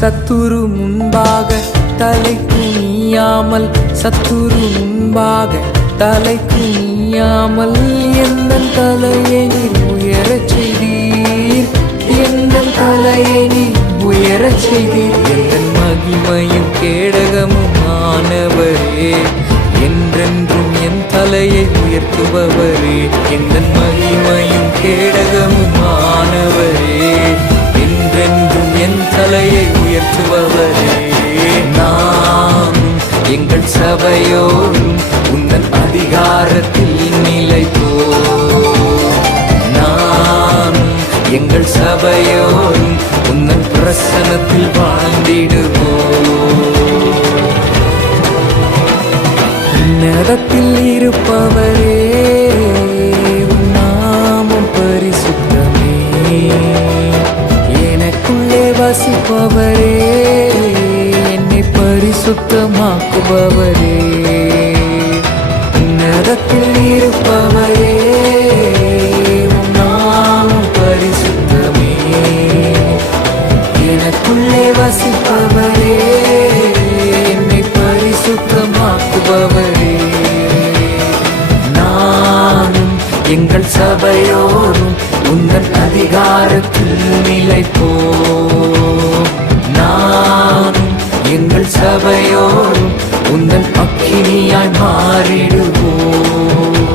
சத்துரு முன்பாக தலை குனியாமல், சத்துரு முன்பாக தலை குனியாமல் எந்தன் தலையை நீர் உயரச் செய்தீர், எந்தன் தலையை நீர் உயரச் செய்தீர். எந்தன் மகிமையும் கேடகமும் ஆனவரே, என்றென்றும் என் தலையை உயர்த்துபவரே. எந்தன் மகிமையும் கேடகமும் ஆனவரே, என்றென்றும் என் தலையை உயர்த்துபவரே. நானும் எங்கள் சபையோரும் உந்தன் அதிகாரத்தில் நிலைப்போம். நானும் எங்கள் சபையோரும் உந்தன் பிரசன்னத்தில் வாழ்ந்திடுவோம். உன்னதத்தில் இருப்பவரே, உன் நாமம் பரிசுத்தமே. எனக்குள்ளே வசிப்பவரே, என்னை பரிசுத்தமாக்குபவரே. உன்னதத்தில் இருப்பவரே, உன் நாமம் பரிசுத்தமே. எனக்குள்ளே வசிப்பவரே, என்னை பரிசுத்தமாக்குபவரே. நானும் எங்கள் சபையோரும் உந்தன் அதிகாரத்தில் நிலைப்போம். நானும் எங்கள் சபையோரும் உந்தன் அக்கினியாய் மாறிடுவோம்.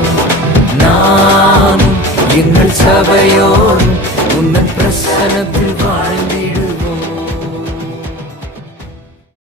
நானும் எங்கள் சபையோரும்